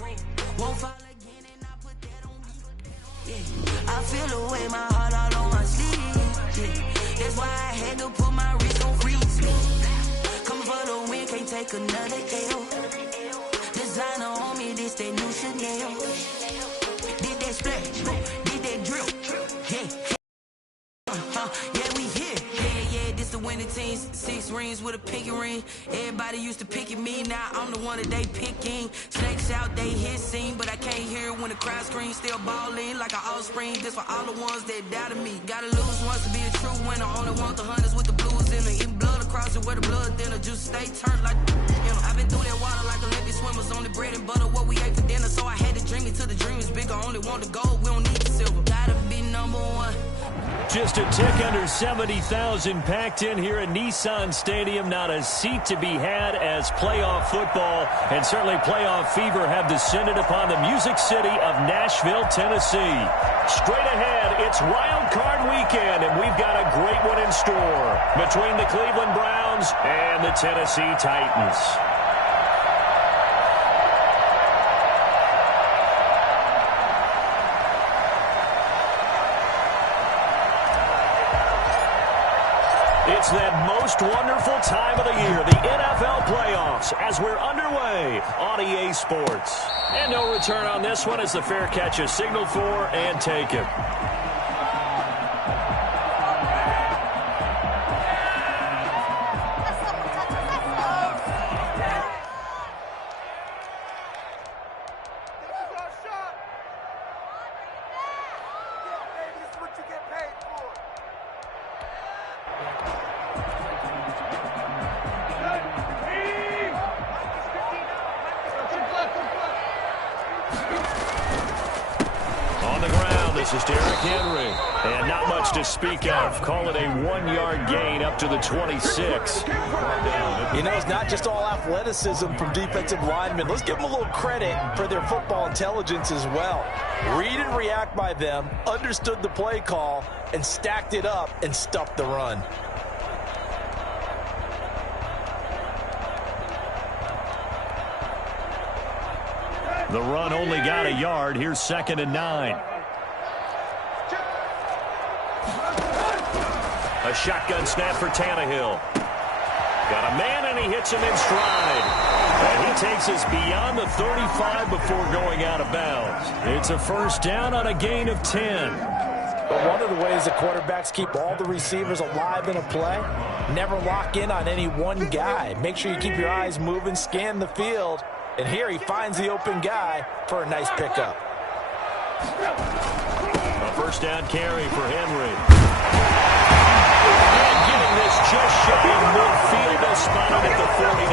Won't fall again and I put that on me. Yeah. I feel the way, my heart all on my sleeve. Yeah. That's why I had to put my wrist on freeze. Coming for the win, can't take another L. Designer on me, this that new Chanel. Did that splash, did that drill. Yeah, we here. Yeah, this the winning team. 6 rings with a pinky ring. Everybody used to pick at me, now I'm the one that they picking. Snakes out, they hissing, but I can't hear when the crowd screams. Still balling like an offspring. This for all the ones that doubted me. Gotta lose once to be a true winner. Only want the hunters with the blues in it. Eating blood across it where the blood thinner. Just stay turned like, you know. I've been through that water like Olympic swimmers. Only bread and butter, what we ate for dinner. So I had to dream it till the dream is bigger. Only want the gold, we don't need the silver. Gotta be number one. Just a tick under 70,000 packed in here at Nissan Stadium. Not a seat to be had as playoff football and certainly playoff fever have descended upon the Music City of Nashville, Tennessee. Straight ahead, it's Wild Card Weekend, and we've got a great one in store between the Cleveland Browns and the Tennessee Titans. It's that most wonderful time of the year, the NFL playoffs, as we're underway on EA Sports. And no return on this one as the fair catch is signaled for and taken. This is Derrick Henry, and not much to speak of. Call it a 1-yard gain up to the 26. You know, it's not just all athleticism from defensive linemen. Let's give them a little credit for their football intelligence as well. Read and react by them, understood the play call, and stacked it up and stuffed the run. The run only got a yard. Here's 2nd and 9. A shotgun snap for Tannehill. Got a man, and he hits him in stride. And he takes us beyond the 35 before going out of bounds. It's a first down on a gain of 10. But one of the ways the quarterbacks keep all the receivers alive in a play, never lock in on any one guy. Make sure you keep your eyes moving, scan the field. And here he finds the open guy for a nice pickup. A first down carry for Henry. And getting this just shy of midfield, they'll spot it at the 49.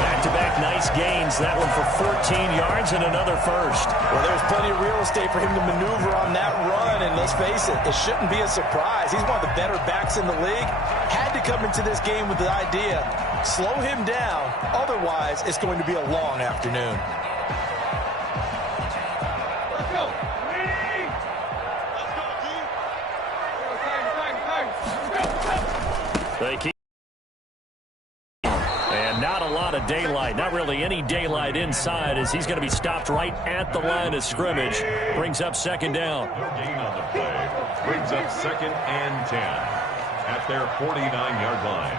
Back-to-back nice gains. That one for 14 yards and another first. Well, there's plenty of real estate for him to maneuver on that run, and let's face it, it shouldn't be a surprise. He's one of the better backs in the league. Had to come into this game with the idea, slow him down, otherwise it's going to be a long afternoon. They keep. And not a lot of daylight. Not really any daylight inside as he's going to be stopped right at the line of scrimmage. Brings up 2nd down. Gain on the play. Brings up 2nd and 10 at their 49-yard line.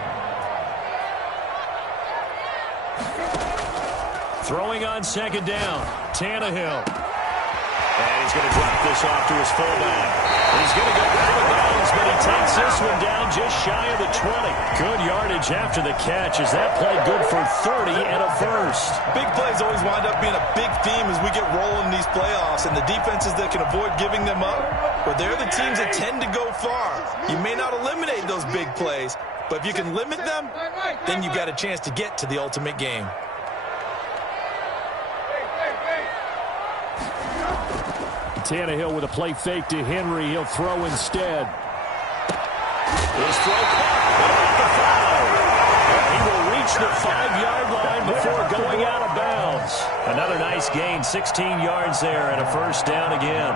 Throwing on 2nd down. Tannehill. And he's going to drop this off to his fullback. He's going to go out of bounds, but he takes this one down just shy of the 20. Good yardage after the catch as that play good for 30 and a first. Big plays always wind up being a big theme as we get rolling in these playoffs, and the defenses that can avoid giving them up, but they're the teams that tend to go far. You may not eliminate those big plays, but if you can limit them, then you've got a chance to get to the ultimate game. Tannehill with a play fake to Henry. He'll throw instead. His throw caught at the 5. He will reach the 5-yard line before going out of bounds. Another nice gain, 16 yards there, and a first down again.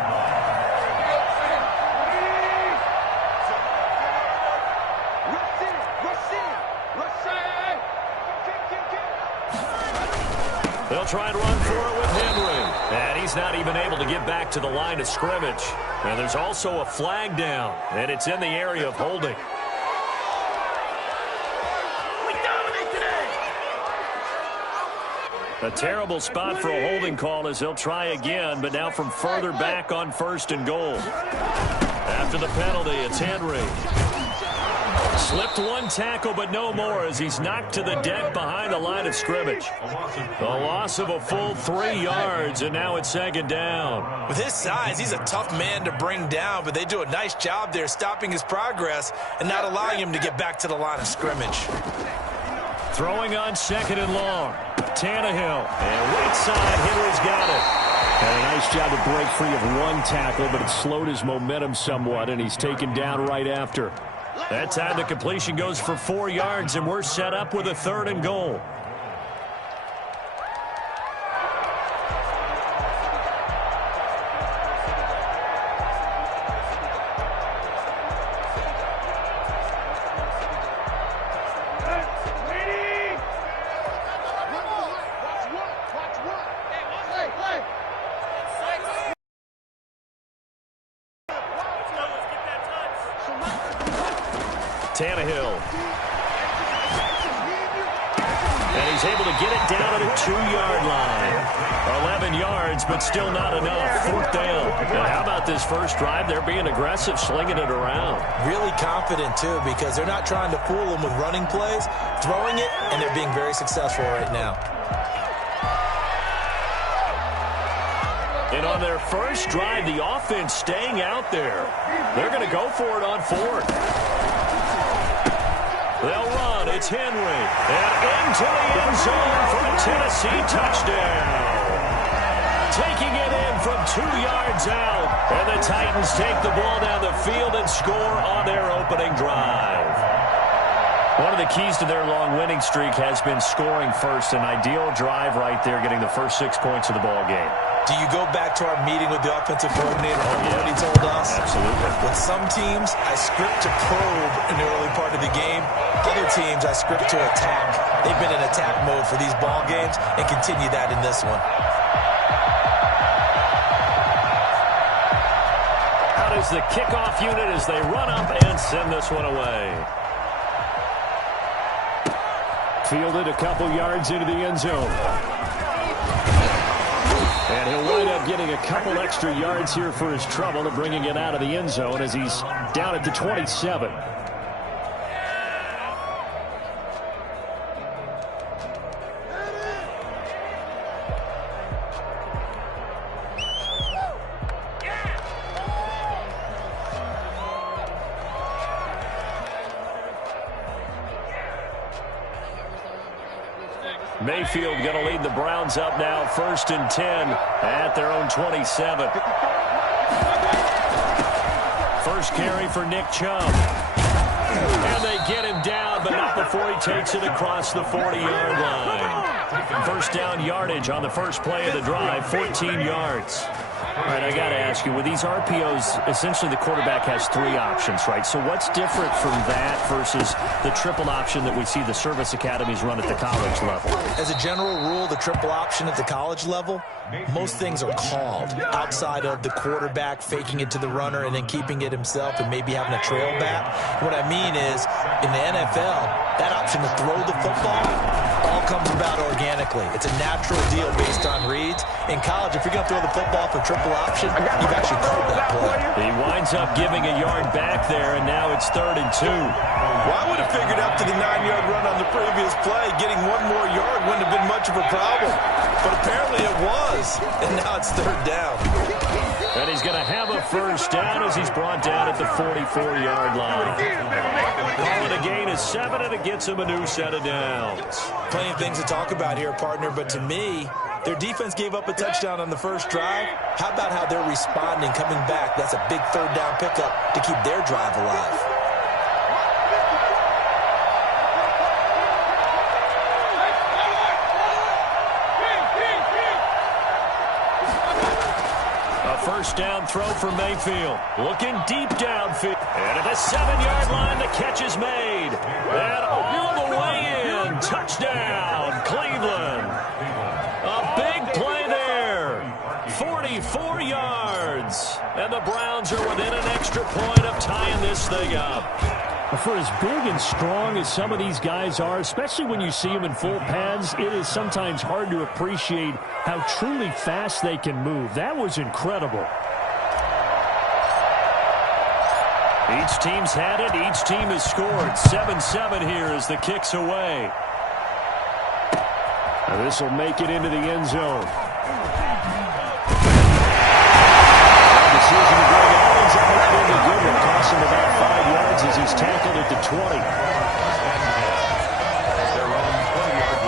They'll They'll try and run for it with Henry. And he's not even able to get back to the line of scrimmage. And there's also a flag down, and it's in the area of holding. A terrible spot for a holding call as they'll try again, but now from further back on 1st and goal. After the penalty, it's Henry. Slipped one tackle, but no more as he's knocked to the deck behind the line of scrimmage. A loss of a full 3 yards, and now it's 2nd down. With his size, he's a tough man to bring down, but they do a nice job there stopping his progress and not allowing him to get back to the line of scrimmage. Throwing on 2nd and long. Tannehill. And right side, Henry's got it. And a nice job to break free of one tackle, but it slowed his momentum somewhat, and he's taken down right after. That time the completion goes for 4 yards, and we're set up with a 3rd and goal. Tannehill. And he's able to get it down to the 2-yard line. 11 yards, but still not enough. 4th down. And how about this first drive? They're being aggressive, slinging it around. Really confident, too, because they're not trying to fool them with running plays, throwing it, and they're being very successful right now. And on their first drive, the offense staying out there. They're going to go for it on 4th. They'll run. It's Henry. And into the end zone for a Tennessee touchdown. Taking it in from 2 yards out. And the Titans take the ball down the field and score on their opening drive. One of the keys to their long winning streak has been scoring first. An ideal drive right there, getting the first 6 points of the ball game. Do you go back to our meeting with the offensive coordinator? What he told us? Absolutely. With some teams, I script to probe in the early part of the game. Other teams, I script to attack. They've been in attack mode for these ball games and continue that in this one. Out is the kickoff unit as they run up and send this one away. Fielded a couple yards into the end zone. And he'll wind up getting a couple extra yards here for his trouble to bringing it out of the end zone as he's down at the 27. Mayfield going to lead the Browns up now, 1st and 10 at their own 27. First carry for Nick Chubb. And they get him down, but not before he takes it across the 40-yard line. First down yardage on the first play of the drive, 14 yards. All right, I got to ask you, with these RPOs, essentially the quarterback has 3 options, right? So what's different from that versus the triple option that we see the service academies run at the college level? As a general rule, the triple option at the college level, most things are called outside of the quarterback faking it to the runner and then keeping it himself and maybe having a trail back. What I mean is, in the NFL, that option to throw the football all comes about organically. It's a natural deal based on reads. In college, if you're going to throw the football for triple option, you've actually called that play. He winds up giving a yard back there, and now it's 3rd and 2. Well, I would have figured after the 9-yard run on the previous play, getting 1 more yard wouldn't have been much of a problem. But apparently it was, and now it's 3rd down. And he's going to have a first down as he's brought down at the 44-yard line. Call it a gain of 7, and it gets him a new set of downs. Plenty of things to talk about here, partner, but to me, their defense gave up a touchdown on the first drive. How about how they're responding, coming back? That's a big 3rd down pickup to keep their drive alive. First down throw for Mayfield. Looking deep downfield. And at the 7-yard line, the catch is made. And all the way in. Touchdown, Cleveland. A 34 yards. And the Browns are within an extra point of tying this thing up. For as big and strong as some of these guys are, especially when you see them in full pads, it is sometimes hard to appreciate how truly fast they can move. That was incredible. Each team's had it. Each team has scored. 7-7 here as the kick's away. This will make it into the end zone. Decision to bring Allen's out right into good one. Cost him about 5 yards as he's tackled at the 20. Their own 20-yard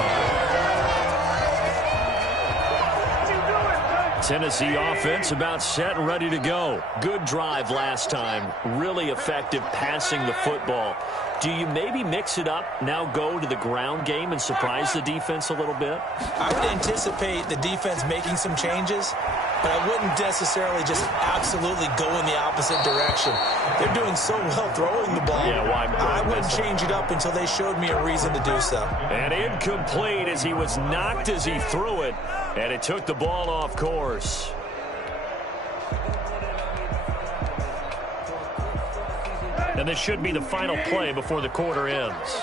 line. Tennessee offense about set and ready to go. Good drive last time. Really effective passing the football. Do you maybe mix it up, now go to the ground game and surprise the defense a little bit? I would anticipate the defense making some changes, but I wouldn't necessarily just absolutely go in the opposite direction. They're doing so well throwing the ball. Yeah, why I wouldn't change it up until they showed me a reason to do so. And incomplete as he was knocked as he threw it, and it took the ball off course. And this should be the final play before the quarter ends.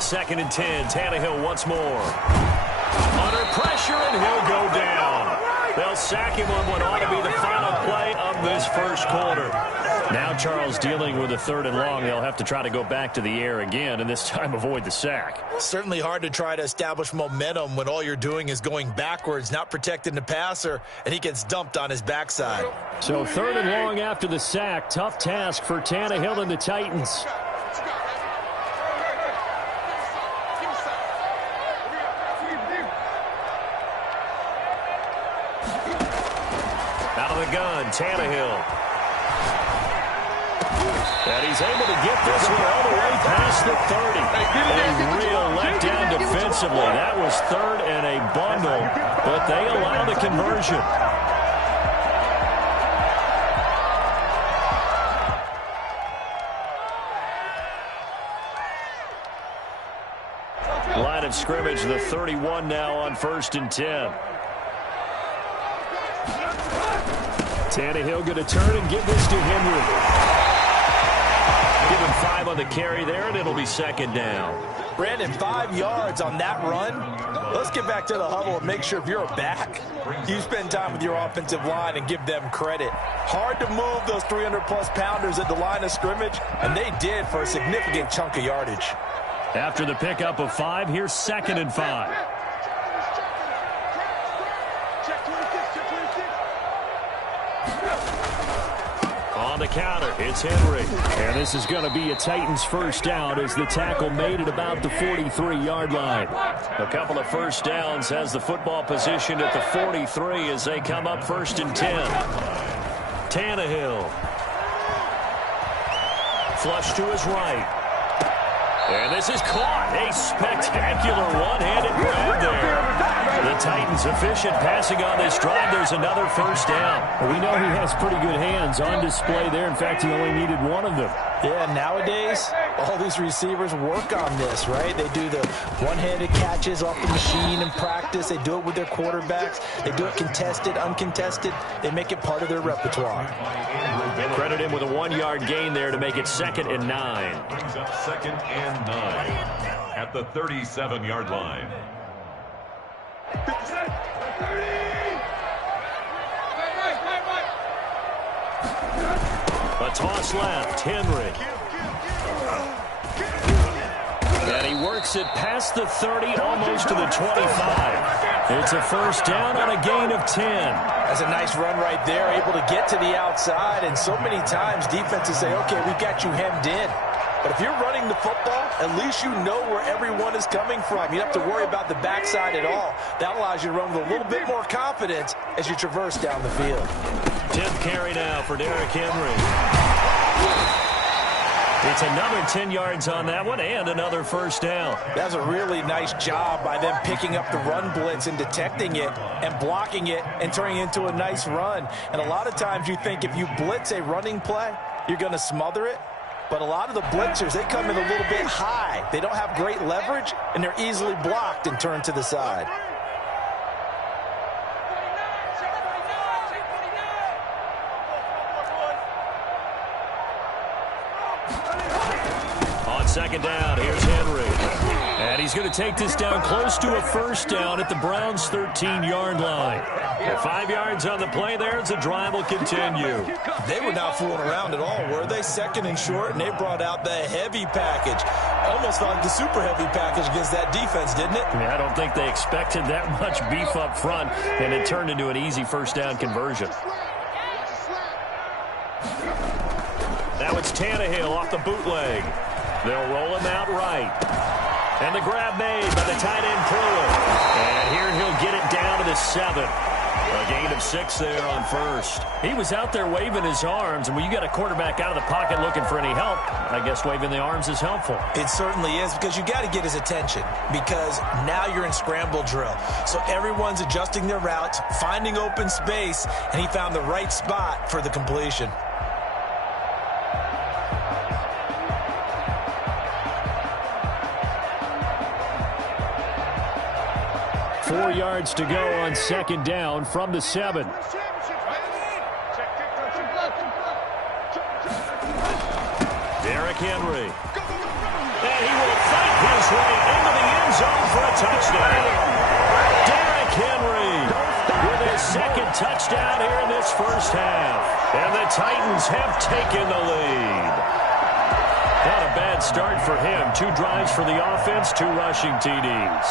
Second and 10. Tannehill once more. Under pressure, and he'll go down. They'll sack him on what ought to be the final play of this first quarter. Now Charles dealing with a 3rd and long. They'll have to try to go back to the air again, and this time avoid the sack. Certainly hard to try to establish momentum when all you're doing is going backwards, not protecting the passer, and he gets dumped on his backside. So 3rd and long after the sack. Tough task for Tannehill and the Titans. Out of the gun, Tannehill. And he's able to get this one all the way past the 30. A real letdown defensively. That was 3rd and a bundle, but they allow the conversion. Line of scrimmage, the 31 now on 1st and 10. Tannehill going to turn and give this to Henry. Give him 5 on the carry there, and it'll be 2nd down. Brandon, 5 yards on that run. Let's get back to the huddle and make sure if you're a back, you spend time with your offensive line and give them credit. Hard to move those 300-plus pounders at the line of scrimmage, and they did for a significant chunk of yardage. After the pickup of 5, here's 2nd and 5. On the counter, it's Henry. And this is going to be a Titans first down as the tackle made it about the 43-yard line. A couple of first downs has the football positioned at the 43 as they come up 1st and 10. Tannehill. Flush to his right. And this is caught. A spectacular one-handed grab there. The Titans efficient passing on this drive. There's another first down. We know he has pretty good hands on display there. In fact, he only needed one of them. Yeah, nowadays, all these receivers work on this, right? They do the one-handed catches off the machine in practice. They do it with their quarterbacks. They do it contested, uncontested. They make it part of their repertoire. Credit him with a 1-yard gain there to make it 2nd and 9. Brings up 2nd and 9 at the 37-yard line. A toss left, Henry. And he works it past the 30, almost to the 25. It's a first down on a gain of 10. That's a nice run right there, able to get to the outside. And so many times defenses say, okay, we've got you hemmed in. But if you're running the football, at least you know where everyone is coming from. You don't have to worry about the backside at all. That allows you to run with a little bit more confidence as you traverse down the field. 10th carry now for Derrick Henry. It's another 10 yards on that one and another first down. That's a really nice job by them picking up the run blitz and detecting it and blocking it and turning it into a nice run. And a lot of times you think if you blitz a running play, you're going to smother it. But a lot of the blitzers, they come in a little bit high. They don't have great leverage, and they're easily blocked and turned to the side. On second down, here's Henry. And he's going to take this down close to a first down at the Browns' 13-yard line. 5 yards on the play there as the drive will continue. They were not fooling around at all, were they? Second and short, and they brought out the heavy package. Almost like the super heavy package against that defense, didn't it? I don't think they expected that much beef up front, and it turned into an easy first down conversion. Now it's Tannehill off the bootleg. They'll roll him out right. And the grab made by the tight end Pruitt. And here he'll get it down to the 7. A gain of 6 there on first. He was out there waving his arms, and when you got a quarterback out of the pocket looking for any help, I guess waving the arms is helpful. It certainly is, because you got to get his attention, because now you're in scramble drill. So everyone's adjusting their routes, finding open space, and he found the right spot for the completion. 4 yards to go on second down from the 7. Derrick Henry. And he will fight his way into the end zone for a touchdown. Derrick Henry with his second touchdown here in this first half. And the Titans have taken the lead. Not a bad start for him. 2 drives for the offense, 2 rushing TDs.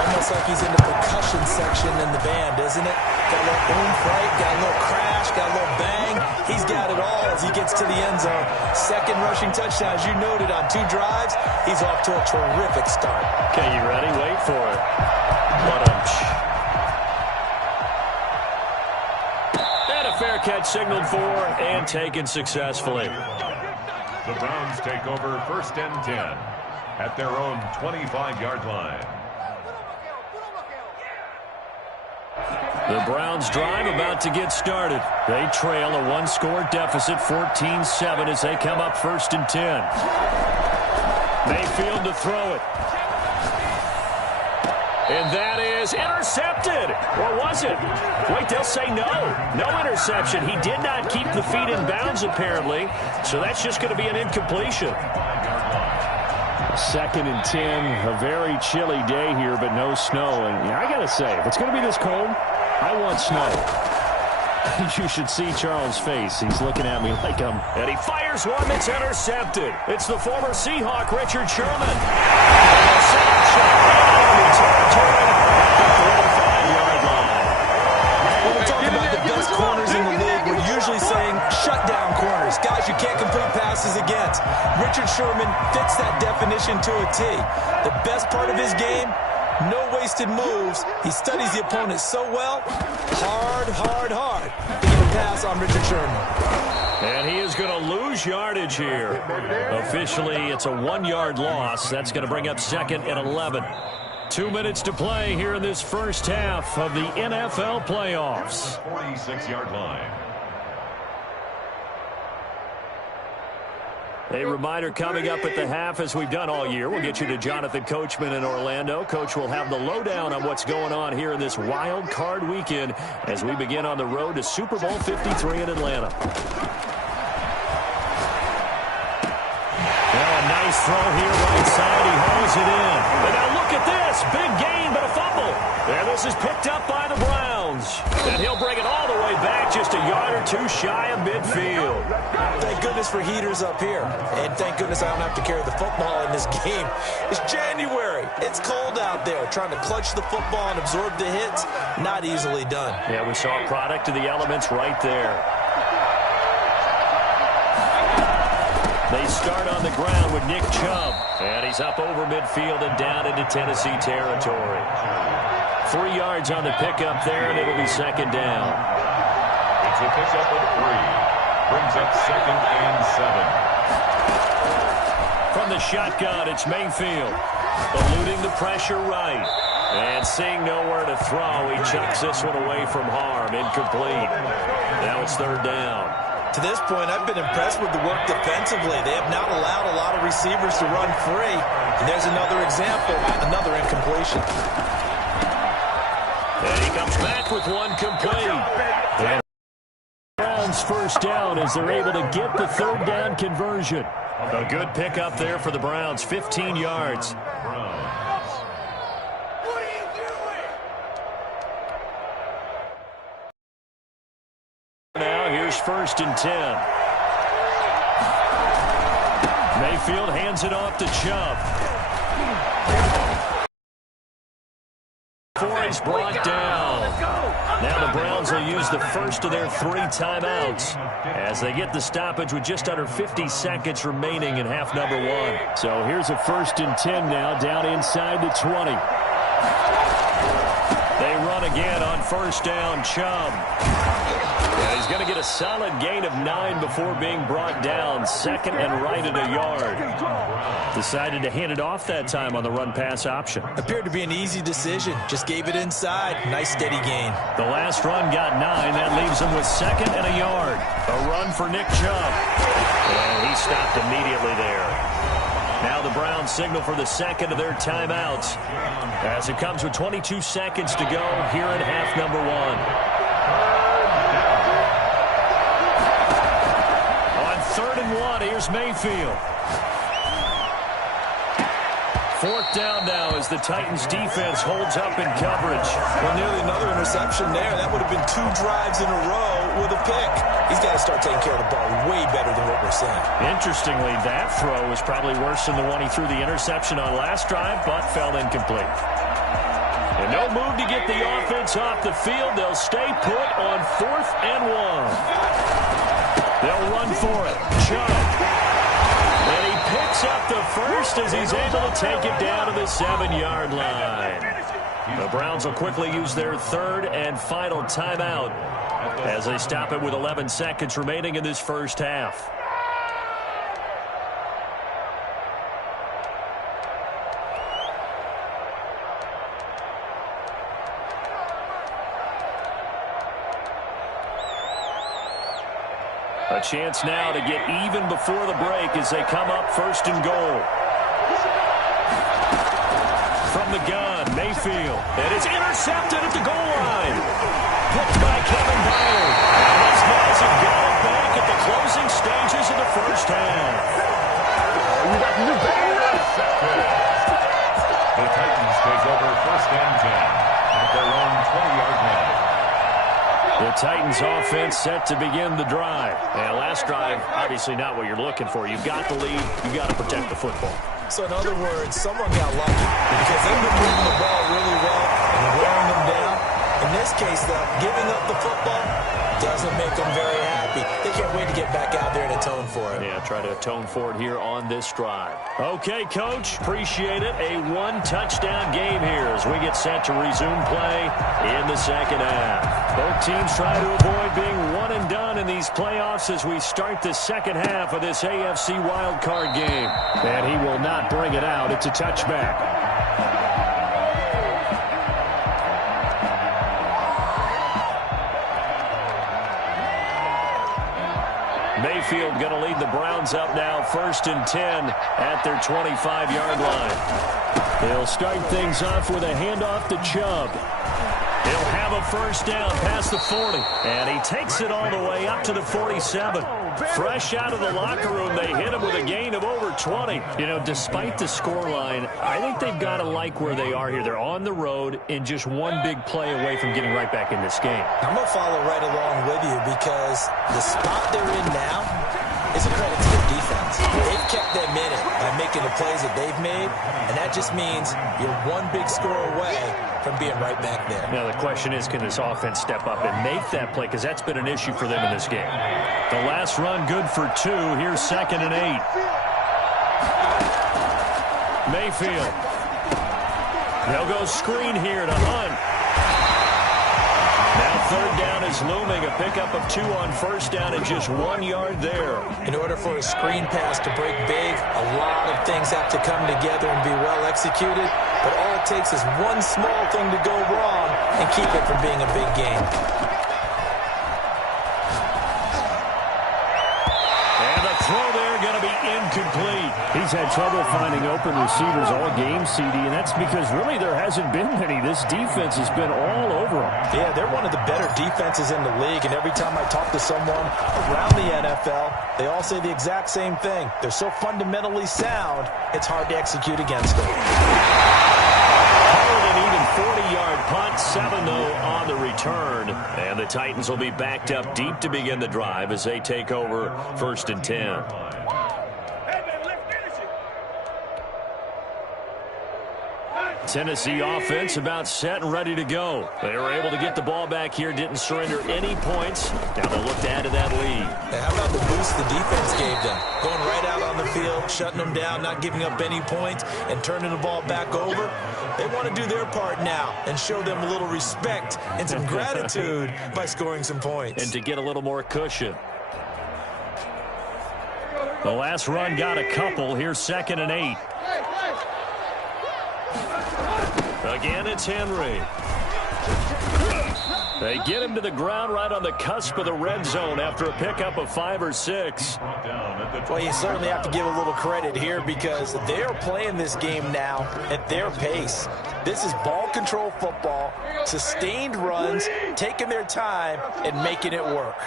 Almost like he's in the percussion section in the band, isn't it? Got a little oomph, right? Got a little crash, got a little bang. He's got it all as he gets to the end zone. Second rushing touchdown, as you noted, on 2 drives. He's off to a terrific start. Okay, you ready? Wait for it. And a fair catch signaled for and taken successfully. The Browns take over first and 10 at their own 25-yard line. The Browns drive about to get started. They trail a 1-score deficit, 14-7, as they come up first and 10. Mayfield to throw it. And that is intercepted. Or was it? Wait, they'll say no. No interception. He did not keep the feet in bounds, apparently. So that's just going to be an incompletion. Second and 10. A very chilly day here, but no snow. And I got to say, if it's going to be this cold, I want snow. You should see Charles' face. He's looking at me like I'm... And he fires one that's intercepted. It's the former Seahawk, Richard Sherman. When we talk about the best corners in the league, we're usually saying shutdown corners, guys you can't complete passes against. Richard Sherman fits that definition to a T. The best part of his game, no wasted moves. He studies the opponent so well. Hard to get a pass on Richard Sherman. And he is going to lose yardage here. Officially, it's a 1-yard loss. That's going to bring up second and 11. 2 minutes to play here in this first half of the NFL playoffs. 46-yard line. A reminder coming up at the half, as we've done all year. We'll get you to Jonathan Coachman in Orlando. Coach will have the lowdown on what's going on here in this wild card weekend as we begin on the road to Super Bowl 53 in Atlanta. Now a nice throw here right side. He hauls it in. And now look at this. Big gain, but a fumble. And this is picked up by the Browns. And he'll bring it all the way back, just a yard or 2 shy of midfield. Thank goodness for heaters up here. And thank goodness I don't have to carry the football in this game. It's January. It's cold out there. Trying to clutch the football and absorb the hits, not easily done. Yeah, we saw a product of the elements right there. They start on the ground with Nick Chubb. And he's up over midfield and down into Tennessee territory. 3 yards on the pickup there, and it'll be second down. It's a pickup of 3. Brings up second and 7. From the shotgun, it's Mayfield. Eluding the pressure right. And seeing nowhere to throw, he chucks this one away from harm. Incomplete. Now it's third down. To this point, I've been impressed with the work defensively. They have not allowed a lot of receivers to run free. And there's another example, another incompletion. And he comes back with one complete. And Browns first down as they're able to get the third down conversion. A good pickup there for the Browns, 15 yards. Now here's 1st and 10. Mayfield hands it off to Chubb. Before he's brought down. Now the Browns will use the first of their 3 timeouts as they get the stoppage with just under 50 seconds remaining in half number 1. So here's a 1st and 10 now down inside the 20. They run again on 1st down, Chubb. And he's going to get a solid gain of 9 before being brought down. 2nd and right at a yard. Decided to hand it off that time on the run-pass option. Appeared to be an easy decision. Just gave it inside. Nice steady gain. The last run got 9. That leaves him with 2nd and a yard. A run for Nick Chubb. And he stopped immediately there. Now the Browns signal for the 2nd of their timeouts as it comes with 22 seconds to go here in half number 1. On 3rd and 1, here's Mayfield. 4th down now as the Titans defense holds up in coverage. Well, nearly another interception there. That would have been 2 drives in a row with a pick. He's got to start taking care of the ball way better than what we're seeing. Interestingly, that throw was probably worse than the one he threw the interception on last drive, but fell incomplete. And no move to get the offense off the field. They'll stay put on 4th and 1. They'll run for it. Chubb. And he picks up the first as he's able to take it down to the 7-yard line. The Browns will quickly use their 3rd and final timeout as they stop it with 11 seconds remaining in this first half. A chance now to get even before the break as they come up 1st and goal. From the gun, Mayfield. And it's intercepted at the goal line. Picked by Kevin Byard. And his guys have got it back at the closing stages of the first half. The Titans take over 1st and 10 at their own 20-yard line. The Titans offense set to begin the drive. And last drive, obviously not what you're looking for. You've got the lead. You've got to protect the football. So in other words, someone got lucky because they've been moving the ball really well and wearing them down. In this case, though, giving up the football doesn't make them very happy. They can't wait to get back out there and atone for it. Yeah, try to atone for it here on this drive. Okay, Coach, appreciate it. A 1-touchdown game here as we get set to resume play in the second half. Both teams try to avoid being one and done in these playoffs as we start the second half of this AFC wildcard game. And he will not bring it out. It's a touchback. Mayfield going to lead the Browns up now 1st and 10 at their 25-yard line. They'll start things off with a handoff to Chubb. He'll have a first down past the 40. And he takes it all the way up to the 47. Fresh out of the locker room, they hit him with a gain of over 20. You know, despite the scoreline, I think they've got to like where they are here. They're on the road and just one big play away from getting right back in this game. I'm going to follow right along with you because the spot they're in now is a credit to their defense. They've kept them in it by making the plays that they've made, and that just means you're one big score away from being right back there. Now the question is, can this offense step up and make that play? Because that's been an issue for them in this game. The last run good for 2. Here's 2nd and 8. Mayfield. They'll go screen here to Hunt. Now 3rd down is looming. A pickup of 2 on 1st down and just 1 yard there. In order for a screen pass to break big, a lot of things have to come together and be well executed. But all it takes is one small thing to go wrong and keep it from being a big game. incomplete. He's had trouble finding open receivers all game, CD, and that's because really there hasn't been many. This defense has been all over them. Yeah, they're one of the better defenses in the league, and every time I talk to someone around the NFL, they all say the exact same thing. They're so fundamentally sound, it's hard to execute against them. An even 40-yard punt, 7-0 on the return. And the Titans will be backed up deep to begin the drive as they take over 1st and 10. Tennessee offense about set and ready to go. They were able to get the ball back here, didn't surrender any points. Now they'll look to add to that lead. Hey, how about the boost the defense gave them? Going right out on the field, shutting them down, not giving up any points, and turning the ball back over. They want to do their part now and show them a little respect and some gratitude by scoring some points. And to get a little more cushion. The last run got a couple. Here's 2nd and 8. Again, it's Henry. They get him to the ground right on the cusp of the red zone after a pickup of 5 or 6. Well, you certainly have to give a little credit here because they're playing this game now at their pace. This is ball control football, sustained runs, taking their time, and making it work.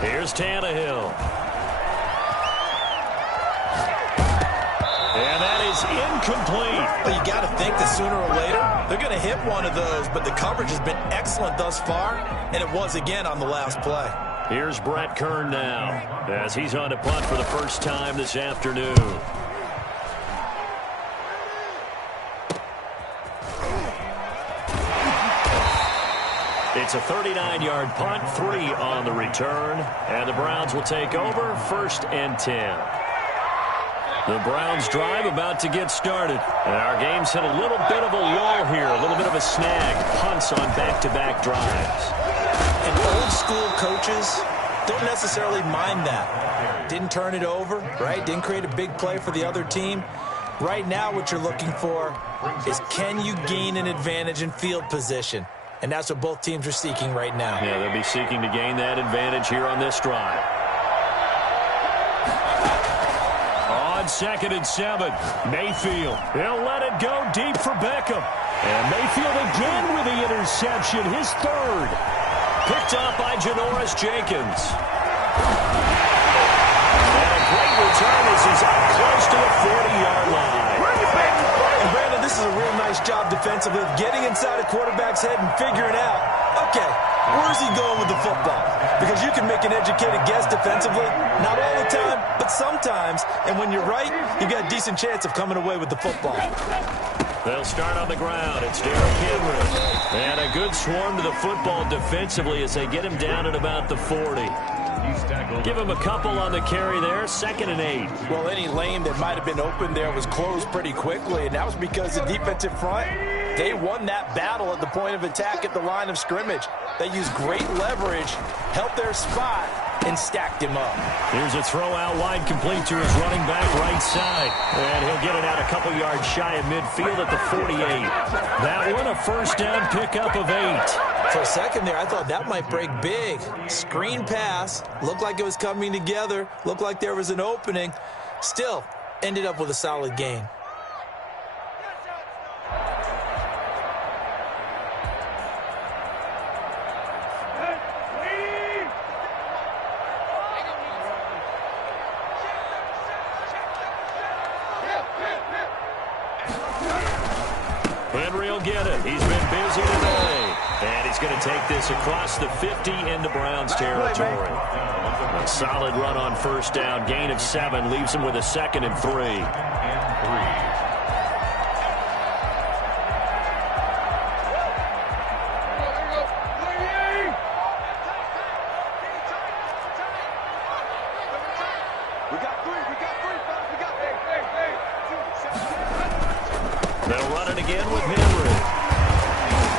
Here's Tannehill. And that is incomplete. Well, you got to think that sooner or later they're going to hit one of those, but the coverage has been excellent thus far, and it was again on the last play. Here's Brett Kern now as he's on to punt for the first time this afternoon. It's a 39-yard punt, 3 on the return, and the Browns will take over 1st and 10. The Browns drive about to get started. And our game's hit a little bit of a lull here, a little bit of a snag. Punts on back-to-back drives. And old-school coaches don't necessarily mind that. Didn't turn it over, right? Didn't create a big play for the other team. Right now what you're looking for is can you gain an advantage in field position? And that's what both teams are seeking right now. Yeah, they'll be seeking to gain that advantage here on this drive. On 2nd and 7, Mayfield. He'll let it go deep for Beckham. And Mayfield again with the interception, his 3rd. Picked off by Janoris Jenkins. And a great return as he's up close to the 40-yard line. And Brandon, this is a real nice job defensively of getting inside a quarterback's head and figuring out, okay, where's he going with the football? Because you can make an educated guess defensively, not all the time, but sometimes. And when you're right, you've got a decent chance of coming away with the football. They'll start on the ground. It's Derrick Henry. And a good swarm to the football defensively as they get him down at about the 40. Give him a couple on the carry there. 2nd and 8. Well, any lane that might have been open there was closed pretty quickly, and that was because the defensive front, they won that battle at the point of attack at the line of scrimmage. They used great leverage, held their spot, and stacked him up. Here's a throw out wide, complete to his running back right side. And he'll get it out a couple yards shy of midfield at the 48. That one a 1st down pickup of 8. For a second there, I thought that might break big. Screen pass, looked like it was coming together, looked like there was an opening. Still, ended up with a solid gain. Henry will get it. He's been busy today. And he's going to take this across the 50 into Browns territory. A solid run on 1st down. Gain of 7 leaves him with a 2nd and 3. They'll run it again with Henry.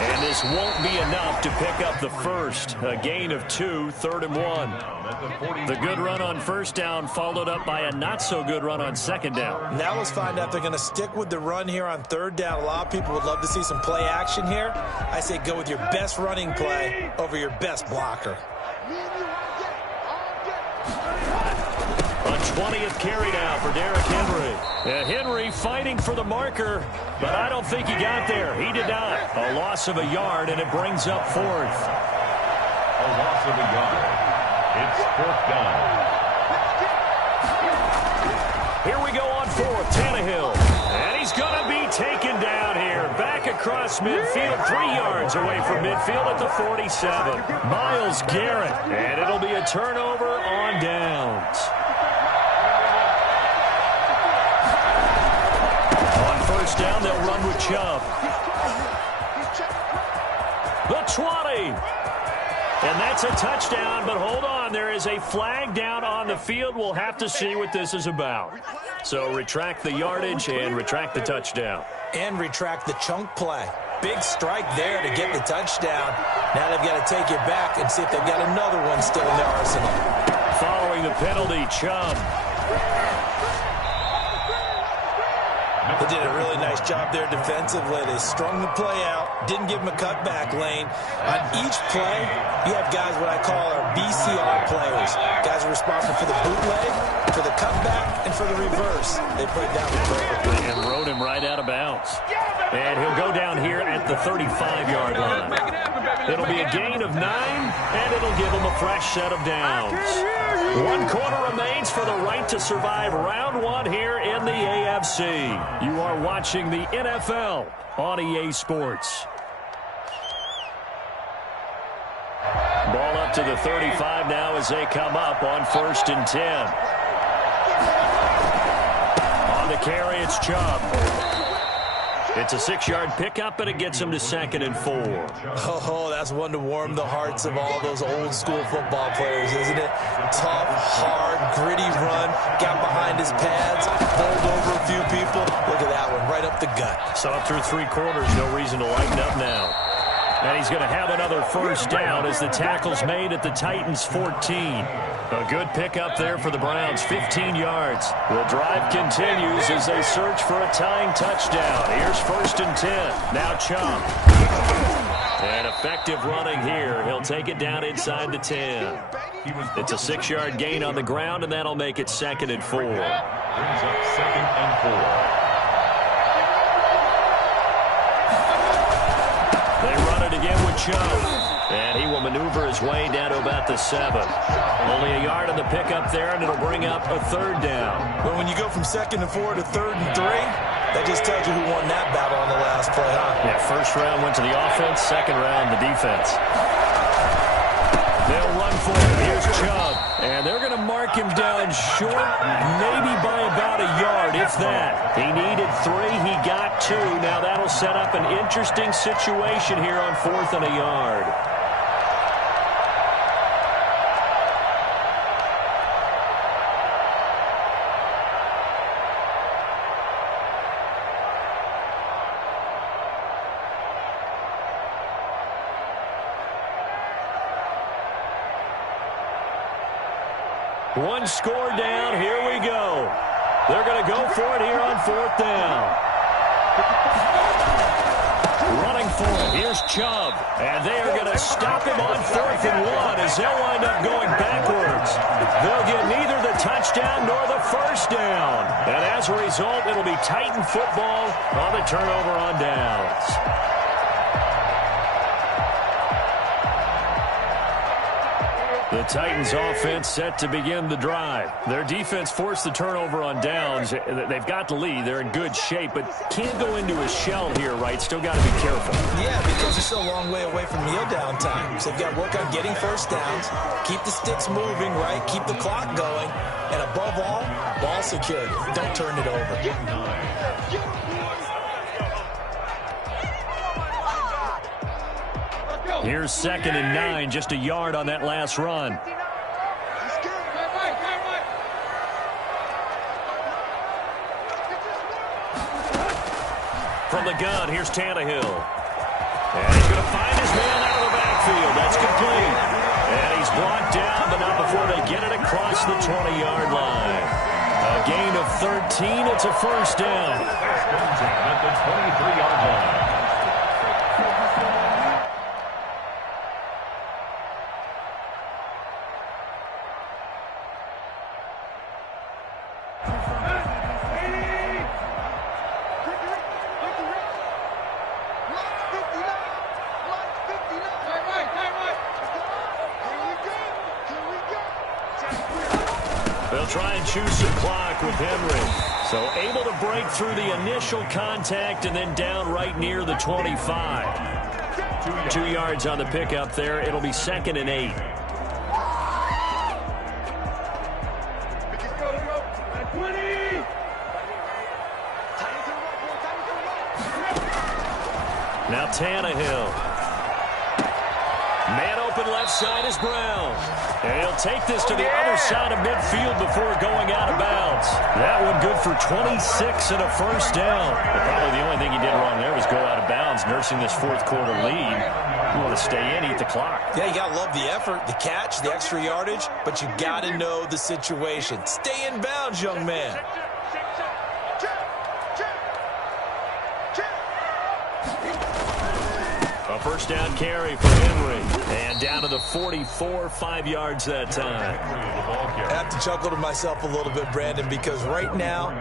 And this won't be enough to pick up the 1st. A gain of 2, 3rd and 1. The good run on 1st down followed up by a not-so-good run on 2nd down. Now let's find out if they're going to stick with the run here on 3rd down. A lot of people would love to see some play action here. I say go with your best running play over your best blocker. 20th carry now for Derrick Henry. Henry fighting for the marker, but I don't think he got there. He did not. A loss of a yard, and it brings up 4th. A loss of a yard. It's 4th down. Here we go on 4th. Tannehill. And he's going to be taken down here. Back across midfield, 3 yards away from midfield at the 47. Myles Garrett. And it'll be a turnover on downs. On 1st down, they'll run with Chubb. The 20. And that's a touchdown, but hold on. There is a flag down on the field. We'll have to see what this is about. So retract the yardage and retract the touchdown. And retract the chunk play. Big strike there to get the touchdown. Now they've got to take it back and see if they've got another one still in their arsenal. Following the penalty, Chubb. They did a really nice job there defensively. They strung the play out, didn't give them a cutback lane. On each play, you have guys what I call our BCR players. Guys are responsible for the bootleg, for the cutback, and for the reverse. They put it down perfectly. And rode him right out of bounds. And he'll go down here at the 35-yard line. It'll be a gain of 9, and it'll give him a fresh set of downs. 1 quarter remains for the right to survive round 1 here in the AFC. You are watching the NFL on EA Sports. Ball up to the 35 now as they come up on 1st and 10. On the carry, it's Chubb. It's a 6-yard pickup, and it gets him to 2nd and 4. Oh, that's one to warm the hearts of all those old-school football players, isn't it? Tough, hard, gritty run, got behind his pads, bowled over a few people. Look at that one, right up the gut. Saw it through 3 quarters, no reason to lighten up now. And he's going to have another 1st down as the tackle's made at the Titans' 14. A good pickup there for the Browns, 15 yards. The drive continues as they search for a tying touchdown. Here's 1st and 10. Now Chubb. And effective running here. He'll take it down inside the 10. It's a 6-yard gain on the ground, and that'll make it 2nd and 4. Brings up 2nd and 4. They run it again with Chubb. And he will maneuver his way down to about the 7. Only a yard on the pickup there, and it'll bring up a 3rd down. But when you go from 2nd and 4 to 3rd and 3, that just tells you who won that battle on the last play, huh? Yeah, 1st round went to the offense, 2nd round the defense. They'll run for it. Here's Chubb. And they're going to mark him down short, maybe by about a yard, if that. He needed 3. He got 2. Now that'll set up an interesting situation here on 4th and a yard. One score down. Here we go. They're going to go for it here on 4th down. Running for it. Here's Chubb. And they are going to stop him on 4th and 1 as they'll wind up going backwards. They'll get neither the touchdown nor the 1st down. And as a result, it'll be Titan football on the turnover on downs. The Titans offense set to begin the drive. Their defense forced the turnover on downs. They've got the lead. They're in good shape, but can't go into a shell here, right? Still got to be careful. Yeah, because they're still a long way away from kneel down time. So they've got to work on getting 1st downs, keep the sticks moving, right? Keep the clock going. And above all, ball security. Don't turn it over. Here's 2nd and 9, just a yard on that last run. From the gun, here's Tannehill. And he's going to find his man out of the backfield. That's complete. And he's brought down, but not before they get it across the 20-yard line. A gain of 13. It's a 1st down. At the 23-yard line. They'll try and choose some clock with Henry. So able to break through the initial contact and then down right near the 25. 2 yards on the pickup there. It'll be 2nd and 8. Now Tannehill. Man open left side is Brown. And he'll take this to the other side of midfield before going out of bounds. That one good for 26 and a first down. But probably the only thing he did wrong there was go out of bounds, nursing this fourth quarter lead. You want to stay in, eat the clock. Yeah, you got to love the effort, the catch, the extra yardage, but you got to know the situation. Stay in bounds, young man. A first down carry for Henry. And down to the 44, 5 yards that time. I have to chuckle to myself a little bit, Brandon, because right now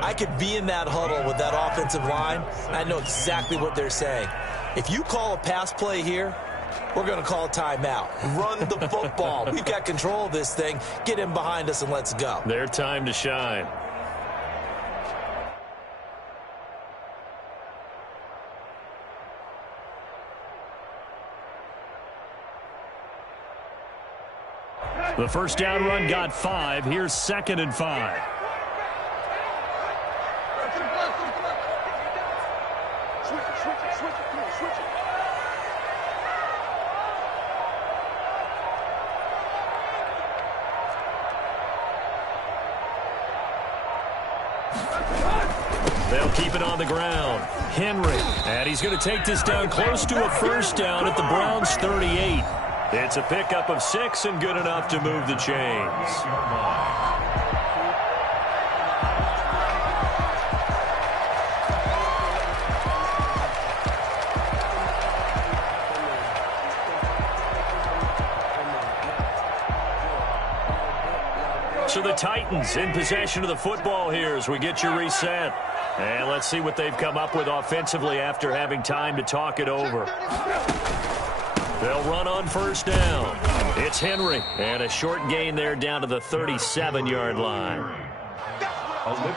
I could be in that huddle with that offensive line. I know exactly what they're saying. If you call a pass play here, we're going to call a timeout. Run the football. We've got control of this thing. Get him behind us and let's go. Their time to shine. The first down run got 5. Here's 2nd and 5. They'll keep it on the ground. Henry. And he's going to take this down close to a first down at the Browns' 38. It's a pickup of 6 and good enough to move the chains. So the Titans in possession of the football here as we get you reset. And let's see what they've come up with offensively after having time to talk it over. They'll run on first down. It's Henry. And a short gain there down to the 37-yard line.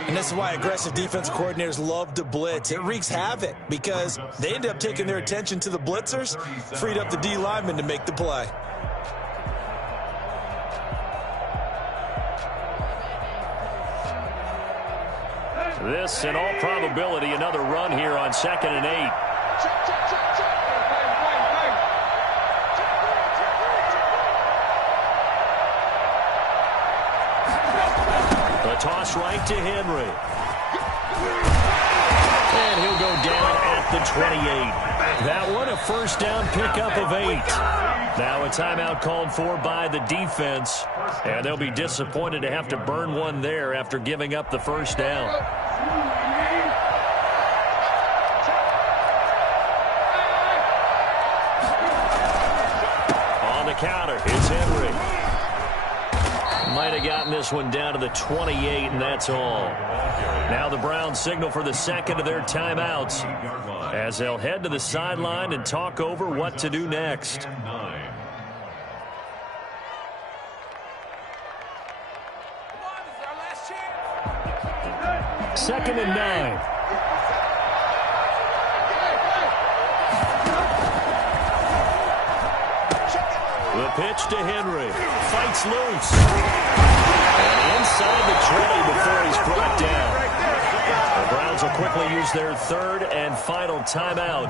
And this is why aggressive defensive coordinators love to blitz. It wreaks havoc because they end up taking their attention to the blitzers, freed up the D lineman to make the play. This, in all probability, another run here on 2nd and 8. Toss right to Henry. And he'll go down at the 28. That one a first down pickup of 8. Now a timeout called for by the defense. And they'll be disappointed to have to burn one there after giving up the first down. On the counter, it's Henry. Might have gotten this one down to the 28, and that's all. Now the Browns signal for the second of their timeouts as they'll head to the sideline and talk over what to do next. 2nd and 9. The pitch to Henry. Fights loose. And inside the 20 before he's brought down. The Browns will quickly use their third and final timeout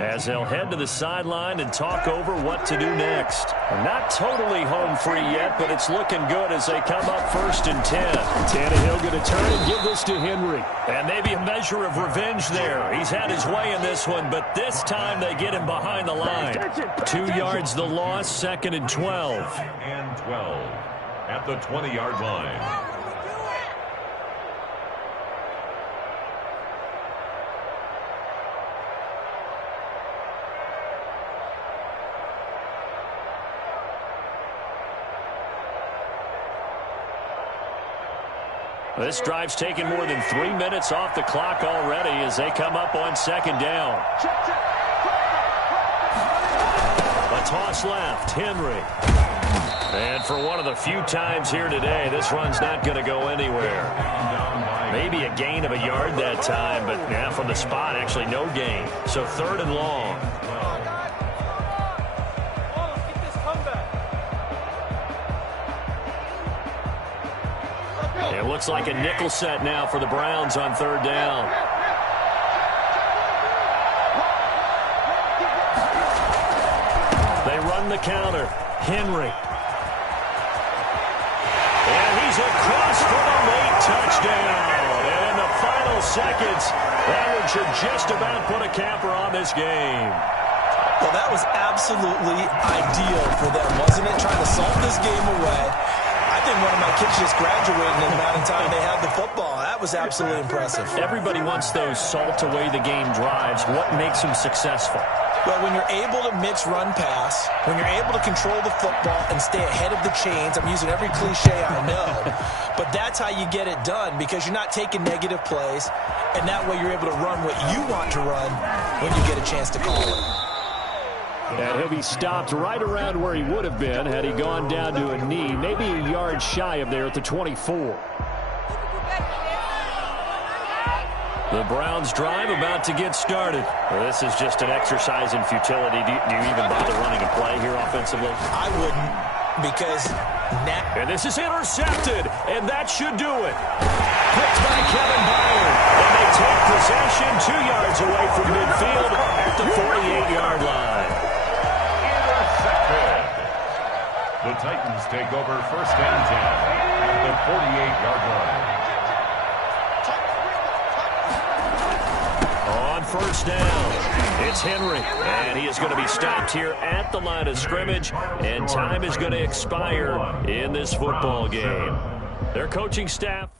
as they'll head to the sideline and talk over what to do next. Not totally home free yet, but it's looking good as they come up 1st and 10. Tannehill going to turn and give this to Henry. And maybe a measure of revenge there. He's had his way in this one, but this time they get him behind the line. 2 yards the loss, 2nd and 12. And 12 at the 20-yard line. This drive's taken more than 3 minutes off the clock already as they come up on 2nd down. A toss left. Henry. And for one of the few times here today, this run's not going to go anywhere. Maybe a gain of a yard that time, but yeah, from the spot, actually no gain. So 3rd and long. It looks like a nickel set now for the Browns on 3rd down. They run the counter. Henry. And he's across for the late touchdown. And in the final seconds, that one should just about put a capper on this game. Well, that was absolutely ideal for them, wasn't it? Trying to solve this game away. I think one of my kids just graduated in the amount of time they had the football. That was absolutely impressive. Everybody wants those salt-away-the-game drives. What makes them successful? Well, when you're able to mix run-pass, when you're able to control the football and stay ahead of the chains, I'm using every cliche I know, but that's how you get it done because you're not taking negative plays, and that way you're able to run what you want to run when you get a chance to call it. And he'll be stopped right around where he would have been had he gone down to a knee, maybe a yard shy of there at the 24. The Browns drive about to get started. Well, this is just an exercise in futility. Do you even bother running a play here offensively? I wouldn't because now... And this is intercepted, and that should do it. Picked by Kevin Byard, and they take possession 2 yards away from midfield at the 48-yard line. Intercepted. The Titans take over 1st and 10 at the 48-yard line. On 1st down, it's Henry, and he is going to be stopped here at the line of scrimmage, and time is going to expire in this football game. Their coaching staff